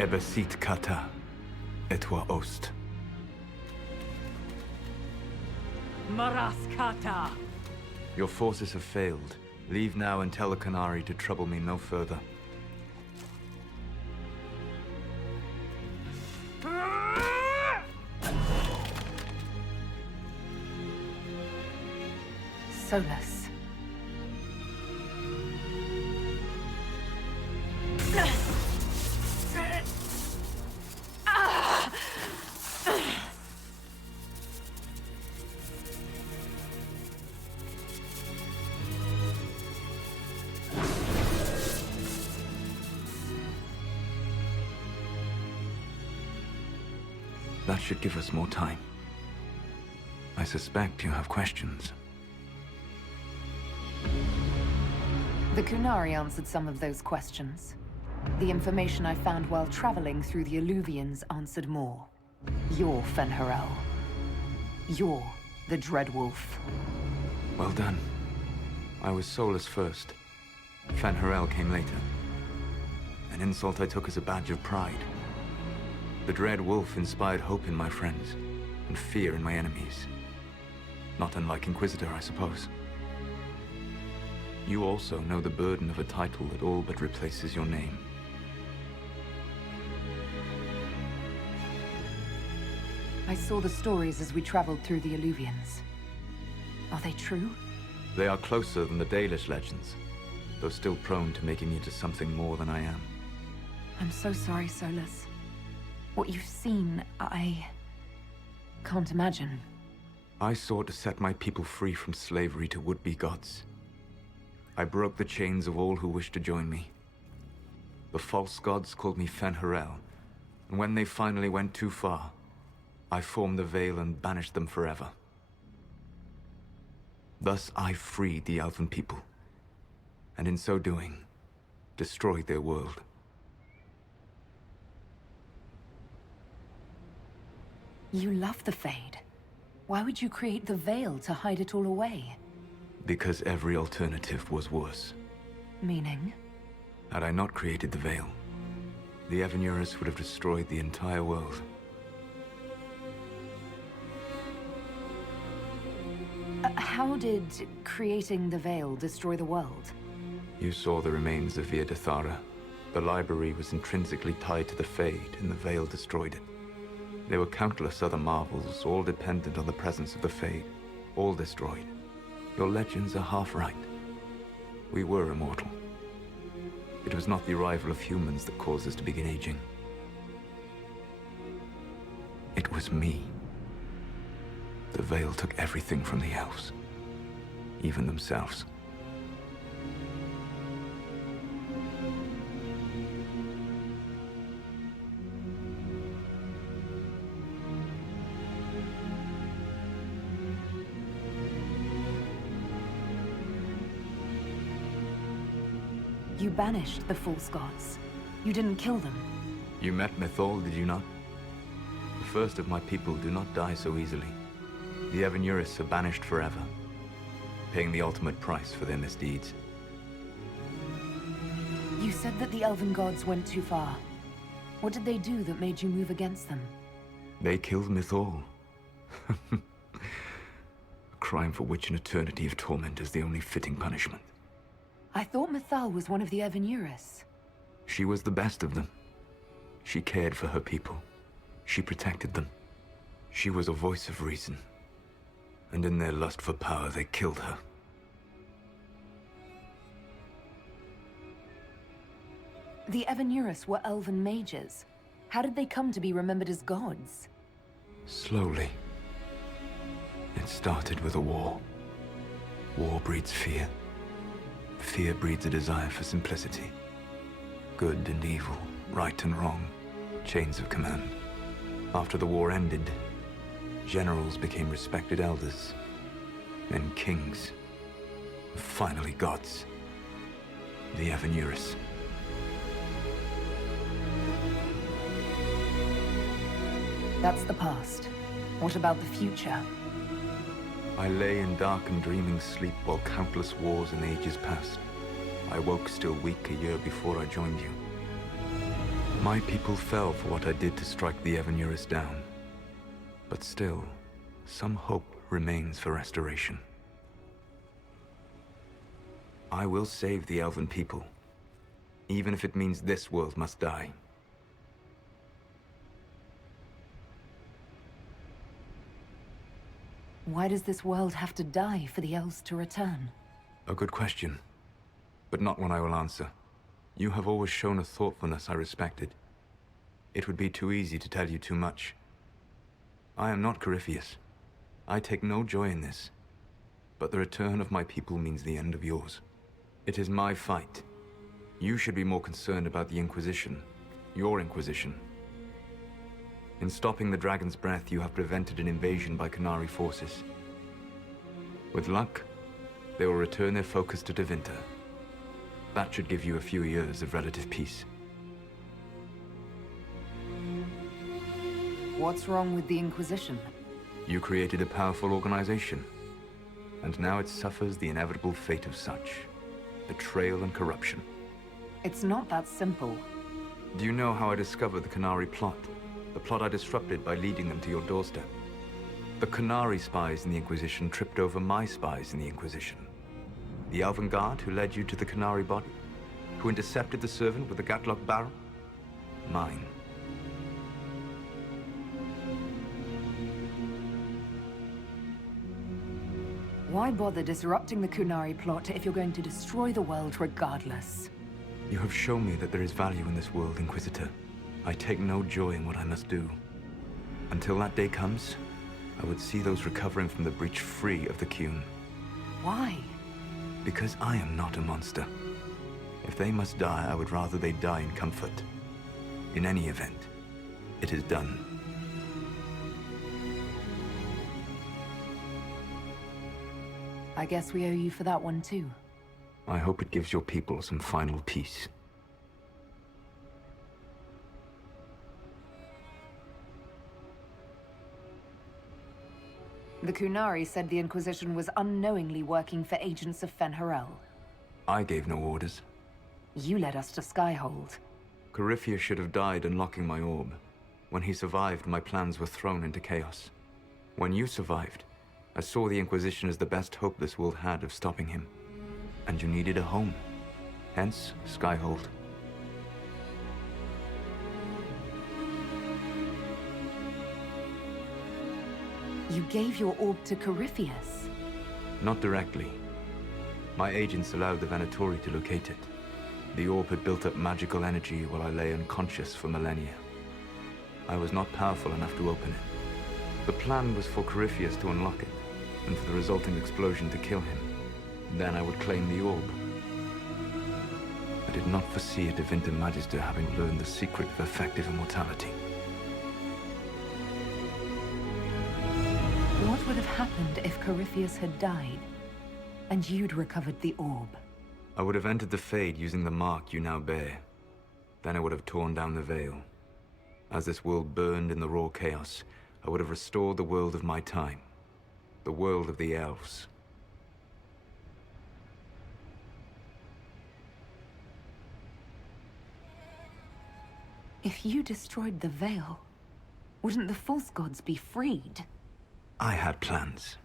Ebesit kata, etwa ost. Maraskata! Your forces have failed. Leave now and tell the Qunari to trouble me no further. Solas. That should give us more time. I suspect you have questions. The Qunari answered some of those questions. The information I found while traveling through the Alluvians answered more. You're Fen'Harel. You're the Dreadwolf. Well done. I was Solas first. Fen'Harel came later. An insult I took as a badge of pride. The Dread Wolf inspired hope in my friends, and fear in my enemies. Not unlike Inquisitor, I suppose. You also know the burden of a title that all but replaces your name. I saw the stories as we traveled through the Alluvians. Are they true? They are closer than the Dalish legends, though still prone to making me into something more than I am. I'm so sorry, Solas. What you've seen, I can't imagine. I sought to set my people free from slavery to would-be gods. I broke the chains of all who wished to join me. The false gods called me Fen'Harel, and when they finally went too far, I formed the Veil and banished them forever. Thus I freed the Elven people, and in so doing, destroyed their world. You love the Fade. Why would you create the Veil to hide it all away? Because every alternative was worse. Meaning? Had I not created the Veil, the Evanurus would have destroyed the entire world. How did creating the Veil destroy the world? You saw the remains of Via Dethara. The library was intrinsically tied to the Fade, and the Veil destroyed it. There were countless other marvels, all dependent on the presence of the Fade, all destroyed. Your legends are half right. We were immortal. It was not the arrival of humans that caused us to begin aging. It was me. The Veil took everything from the elves, even themselves. You banished the false gods. You didn't kill them. You met Mythal, did you not? The first of my people do not die so easily. The Evanurus are banished forever, paying the ultimate price for their misdeeds. You said that the Elven gods went too far. What did they do that made you move against them? They killed Mythal. A crime for which an eternity of torment is the only fitting punishment. I thought Mythal was one of the Evanurus. She was the best of them. She cared for her people. She protected them. She was a voice of reason. And in their lust for power, they killed her. The Evanurus were elven mages. How did they come to be remembered as gods? Slowly. It started with a war. War breeds fear. Fear breeds a desire for simplicity. Good and evil, right and wrong, chains of command. After the war ended, generals became respected elders, then kings, and finally gods. The Evanurus. That's the past. What about the future? I lay in dark and dreaming sleep while countless wars and ages passed. I woke still weak a year before I joined you. My people fell for what I did to strike the Evanurus down. But still, some hope remains for restoration. I will save the Elven people, even if it means this world must die. Why does this world have to die for the elves to return? A good question, but not one I will answer. You have always shown a thoughtfulness I respected. It would be too easy to tell you too much. I am not Corypheus. I take no joy in this. But the return of my people means the end of yours. It is my fight. You should be more concerned about the Inquisition. Your Inquisition. In stopping the Dragon's Breath, you have prevented an invasion by Qunari forces. With luck, they will return their focus to Tevinter. That should give you a few years of relative peace. What's wrong with the Inquisition? You created a powerful organization, and now it suffers the inevitable fate of such. Betrayal and corruption. It's not that simple. Do you know how I discovered the Qunari plot? The plot I disrupted by leading them to your doorstep. The Qunari spies in the Inquisition tripped over my spies in the Inquisition. The Elven Guard who led you to the Qunari body? Who intercepted the servant with the Gatlock barrel? Mine. Why bother disrupting the Qunari plot if you're going to destroy the world regardless? You have shown me that there is value in this world, Inquisitor. I take no joy in what I must do. Until that day comes, I would see those recovering from the breach free of the Qun. Why? Because I am not a monster. If they must die, I would rather they die in comfort. In any event, it is done. I guess we owe you for that one too. I hope it gives your people some final peace. The Qunari said the Inquisition was unknowingly working for agents of Fen'Harel. I gave no orders. You led us to Skyhold. Corypheus should have died unlocking my orb. When he survived, my plans were thrown into chaos. When you survived, I saw the Inquisition as the best hope this world had of stopping him. And you needed a home. Hence, Skyhold. You gave your orb to Corypheus? Not directly. My agents allowed the Venatori to locate it. The orb had built up magical energy while I lay unconscious for millennia. I was not powerful enough to open it. The plan was for Corypheus to unlock it, and for the resulting explosion to kill him. Then I would claim the orb. I did not foresee a Tevinter Magister having learned the secret of effective immortality. What would have happened if Corypheus had died, and you'd recovered the orb? I would have entered the Fade using the mark you now bear. Then I would have torn down the veil. As this world burned in the raw chaos, I would have restored the world of my time. The world of the elves. If you destroyed the veil, wouldn't the false gods be freed? I had plans.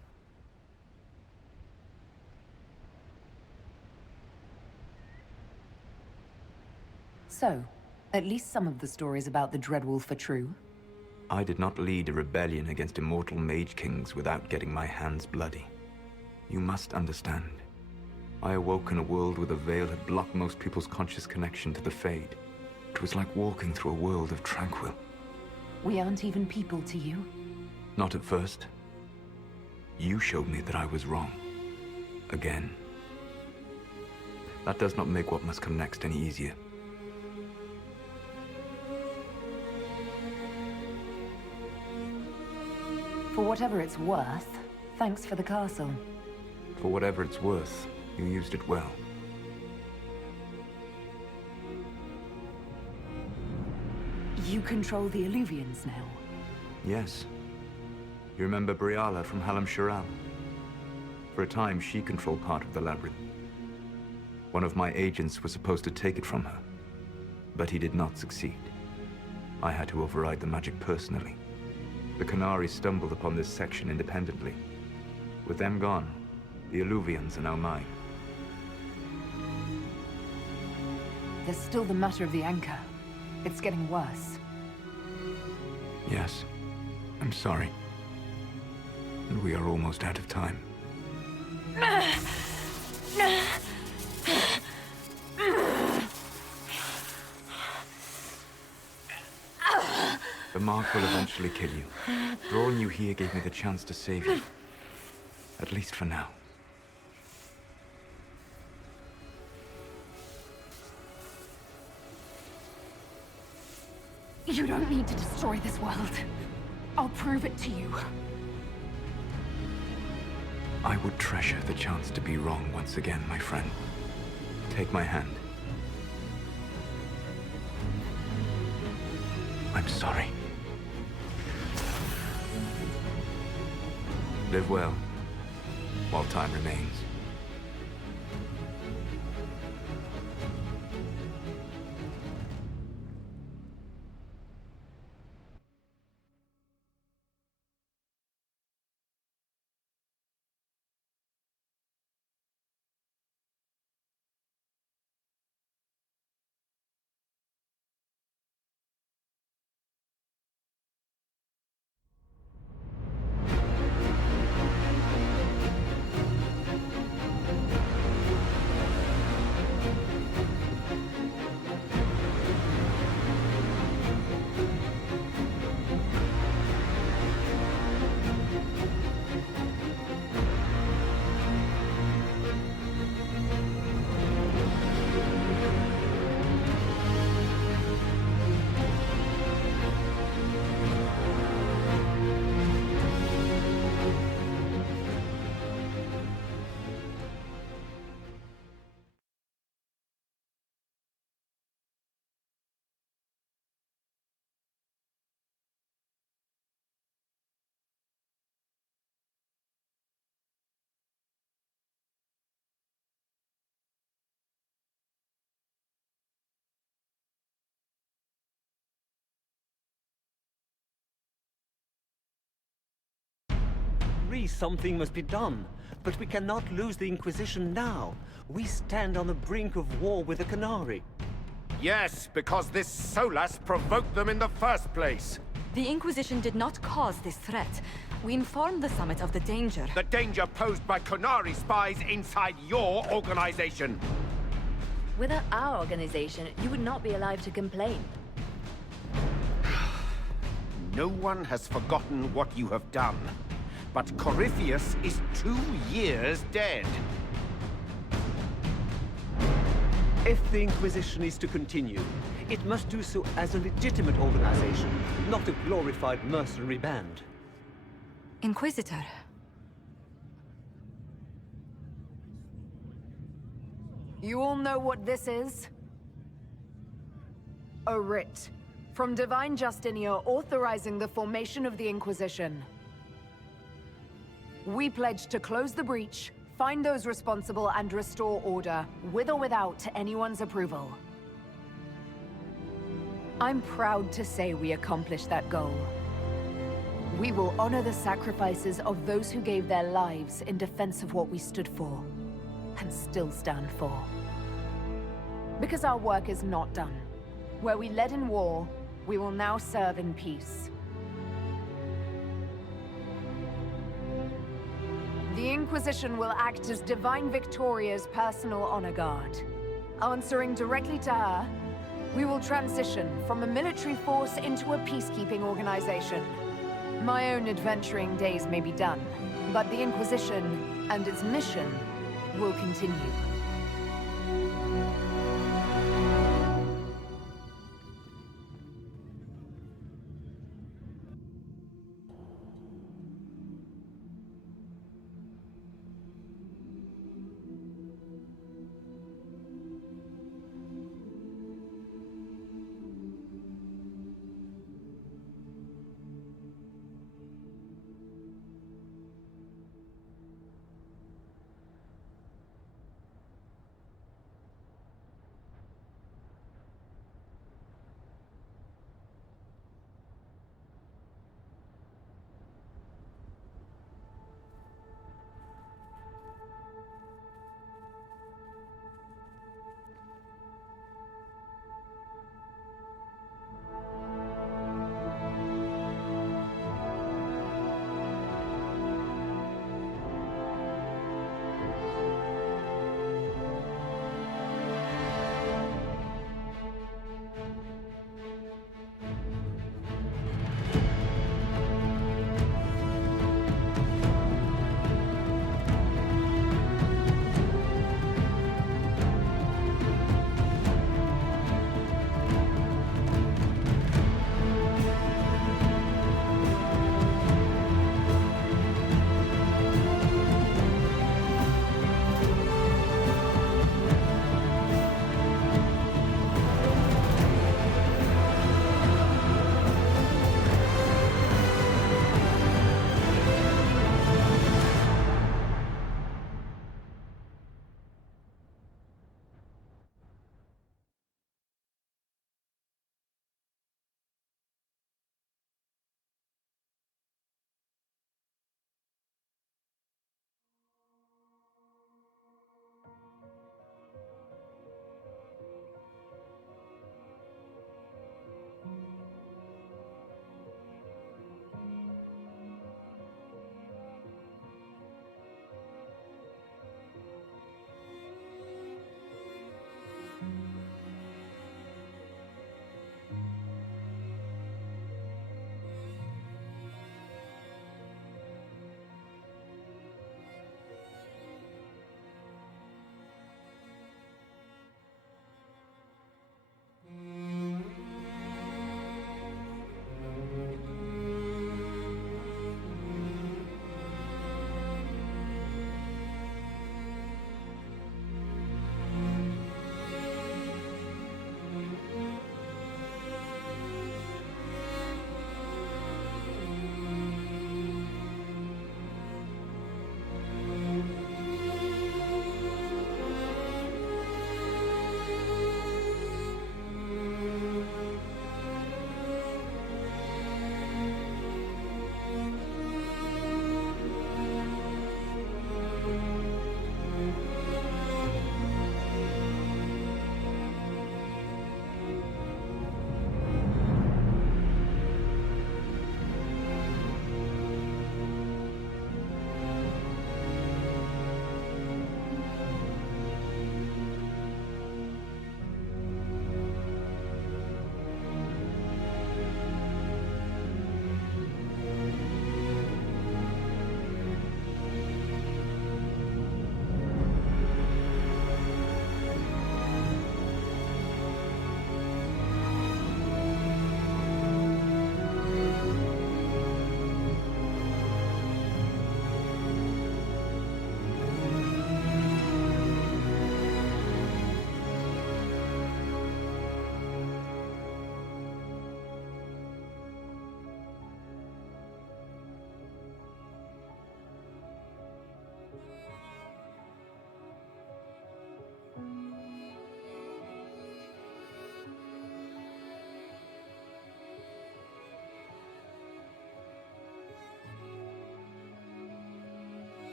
So, at least some of the stories about the Dreadwolf are true. I did not lead a rebellion against immortal mage kings without getting my hands bloody. You must understand. I awoke in a world where the veil had blocked most people's conscious connection to the Fade. It was like walking through a world of tranquil. We aren't even people to you. Not at first. You showed me that I was wrong. Again. That does not make what must come next any easier. For whatever it's worth, thanks for the castle. For whatever it's worth, you used it well. You control the Illuvians now? Yes. You remember Briala from Halam Shiral? For a time, she controlled part of the labyrinth. One of my agents was supposed to take it from her, but he did not succeed. I had to override the magic personally. The Qunari stumbled upon this section independently. With them gone, the Illuvians are now mine. There's still the matter of the anchor. It's getting worse. Yes, I'm sorry. And we are almost out of time. The mark will eventually kill you. Drawing you here gave me the chance to save you. At least for now. You don't need to destroy this world. I'll prove it to you. I would treasure the chance to be wrong once again, my friend. Take my hand. I'm sorry. Live well, while time remains. Something must be done, but we cannot lose the Inquisition now. We stand on the brink of war with the Qunari. Yes, because this Solas provoked them in the first place. The Inquisition did not cause this threat. We informed the Summit of the danger. The danger posed by Qunari spies inside your organization. Without our organization, you would not be alive to complain. No one has forgotten what you have done. But Corypheus is 2 years dead. If the Inquisition is to continue, it must do so as a legitimate organization, not a glorified mercenary band. Inquisitor. You all know what this is? A writ from Divine Justinia authorizing the formation of the Inquisition. We pledge to close the breach, find those responsible, and restore order, with or without anyone's approval. I'm proud to say we accomplished that goal. We will honor the sacrifices of those who gave their lives in defense of what we stood for, and still stand for. Because our work is not done. Where we led in war, we will now serve in peace. The Inquisition will act as Divine Victoria's personal honor guard. Answering directly to her, we will transition from a military force into a peacekeeping organization. My own adventuring days may be done, but the Inquisition and its mission will continue.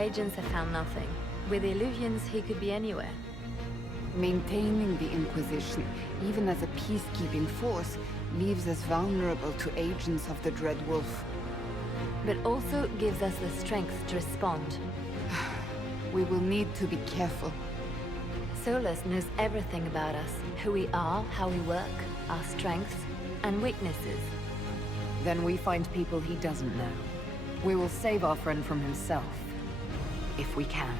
My agents have found nothing. With the Illuvians, he could be anywhere. Maintaining the Inquisition, even as a peacekeeping force, leaves us vulnerable to agents of the Dread Wolf. But also gives us the strength to respond. We will need to be careful. Solus knows everything about us. Who we are, how we work, our strengths and weaknesses. Then we find people he doesn't know. We will save our friend from himself. If we can.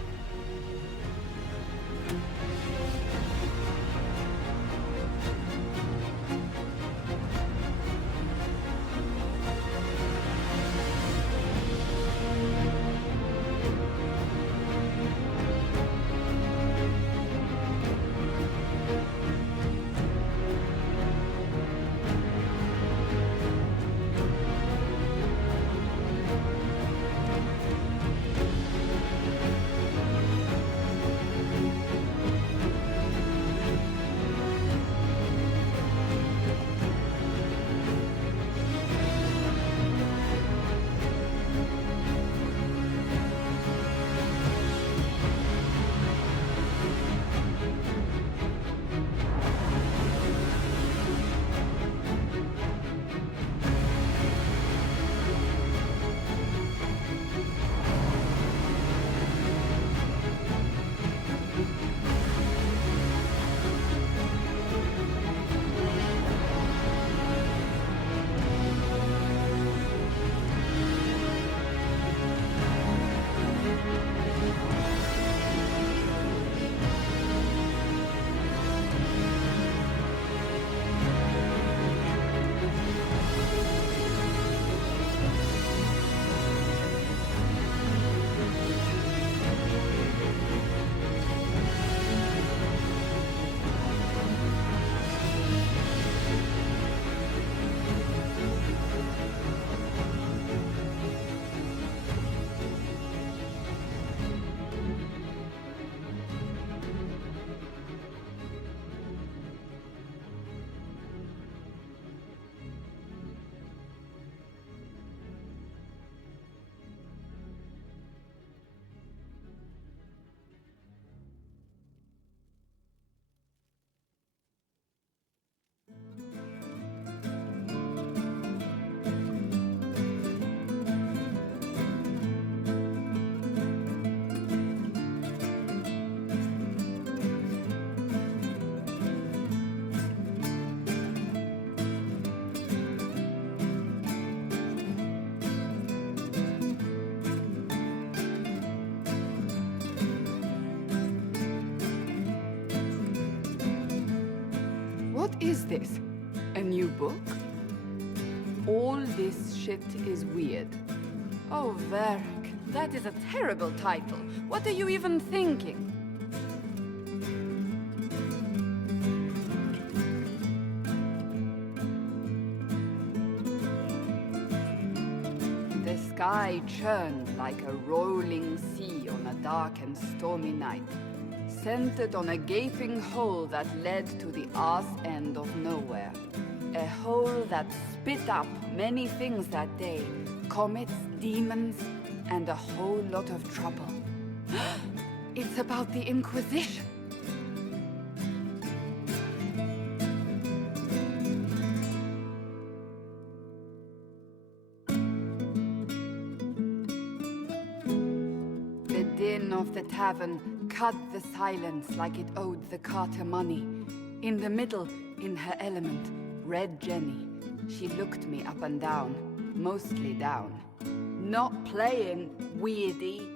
What is this? A new book? All this shit is weird. Oh, Varric, that is a terrible title. What are you even thinking? The sky churned like a rolling sea on a dark and stormy night, centered on a gaping hole that led to the arse end of nowhere. A hole that spit up many things that day. Comets, demons, and a whole lot of trouble. It's about the Inquisition. The din of the tavern cut the silence like it owed the Carter money. In the middle, in her element, Red Jenny. She looked me up and down, mostly down. Not playing, weirdy,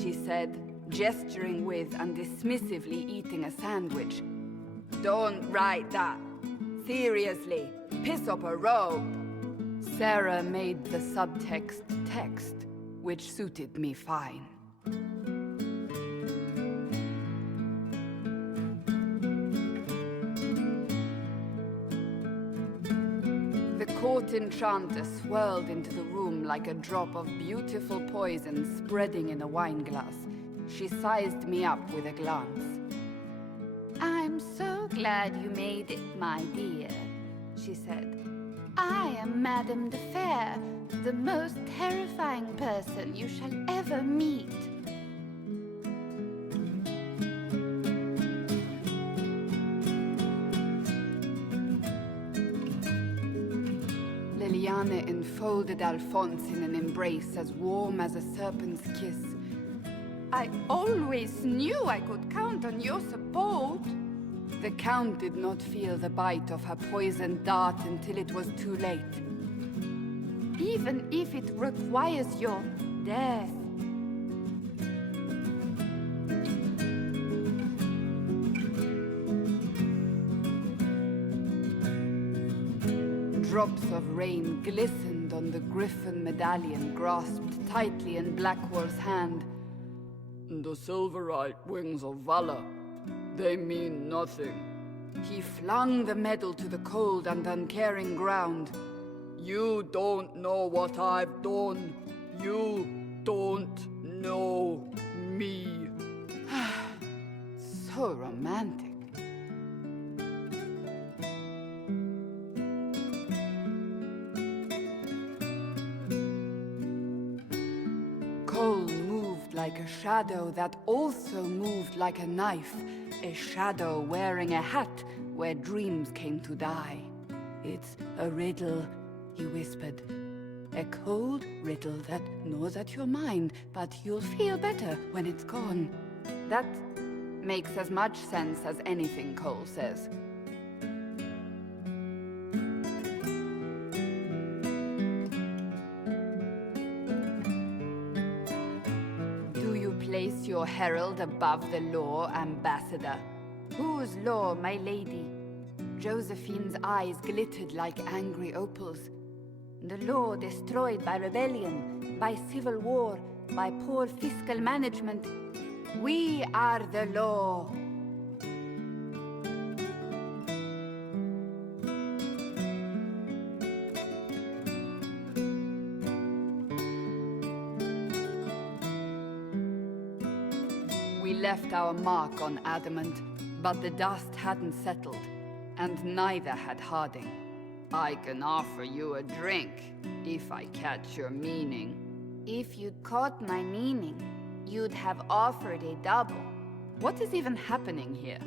she said, gesturing with and dismissively eating a sandwich. Don't write that. Seriously, piss up a robe. Sarah made the subtext text, which suited me fine. Court enchanter swirled into the room like a drop of beautiful poison spreading in a wineglass. She sized me up with a glance. I'm so glad you made it, my dear, she said. I am Madame de Fair, the most terrifying person you shall ever meet. Celiane enfolded Alphonse in an embrace as warm as a serpent's kiss. I always knew I could count on your support. The Count did not feel the bite of her poisoned dart until it was too late. Even if it requires your death. Drops of rain glistened on the griffin medallion grasped tightly in Blackwall's hand. The Silverite wings of valor, they mean nothing. He flung the medal to the cold and uncaring ground. You don't know what I've done. You don't know me. So romantic. Cole moved like a shadow that also moved like a knife. A shadow wearing a hat where dreams came to die. It's a riddle, he whispered. A cold riddle that gnaws at your mind, but you'll feel better when it's gone. That makes as much sense as anything Cole says. Do you place your herald above the law, Ambassador? Whose law, my lady? Josephine's eyes glittered like angry opals. The law destroyed by rebellion, by civil war, by poor fiscal management. We are the law. We left our mark on Adamant, but the dust hadn't settled, and neither had Harding. I can offer you a drink, if I catch your meaning. If you'd caught my meaning, you'd have offered a double. What is even happening here?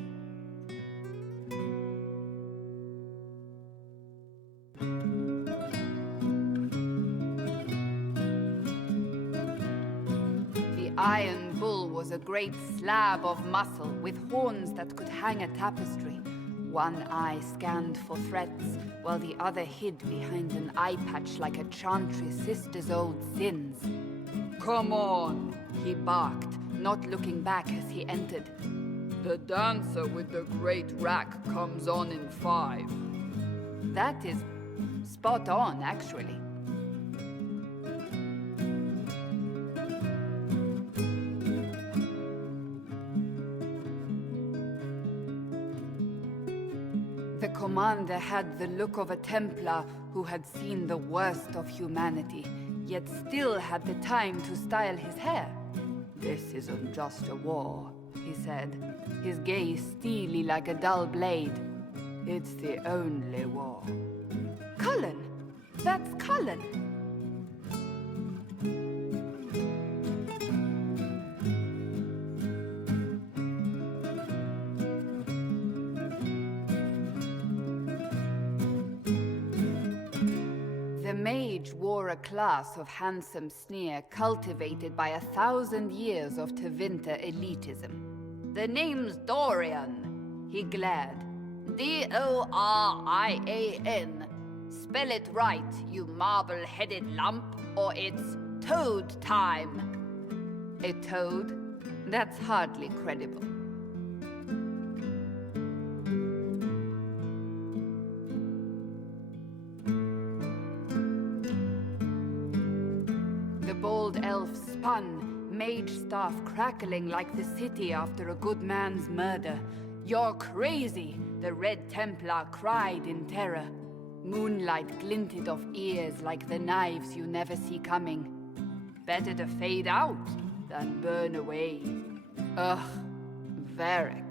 The Iron Bull was a great slab of muscle with horns that could hang a tapestry. One eye scanned for threats, while the other hid behind an eye patch like a chantry sister's old sins. Come on, He barked, not looking back as he entered. the dancer with the great rack comes on in 5. That is spot on, actually. The commander had the look of a Templar who had seen the worst of humanity, yet still had the time to style his hair. This isn't just a war, he said, his gaze steely like a dull blade. It's the only war. Cullen! That's Cullen! The mage wore a class of handsome sneer cultivated by 1,000 years of Tevinter elitism. The name's Dorian, he glared. D-O-R-I-A-N. Spell it right, you marble-headed lump, or it's toad time. A toad? That's hardly credible. The bold elf spun, mage staff crackling like the city after a good man's murder. You're crazy, the Red Templar cried in terror. Moonlight glinted off ears like the knives you never see coming. Better to fade out than burn away. Ugh, Varric.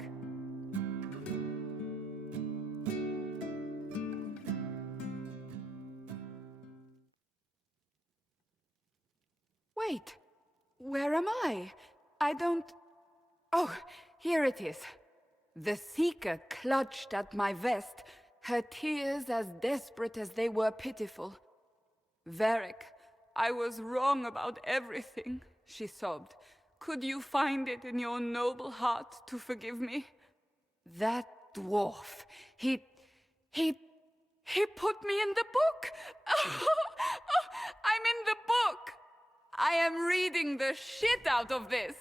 Wait, where am I? I don't... Oh, here it is. The Seeker clutched at my vest, her tears as desperate as they were pitiful. Varric, I was wrong about everything, she sobbed. Could you find it in your noble heart to forgive me? That dwarf, he put me in the book! I'm in the book! I am reading the shit out of this!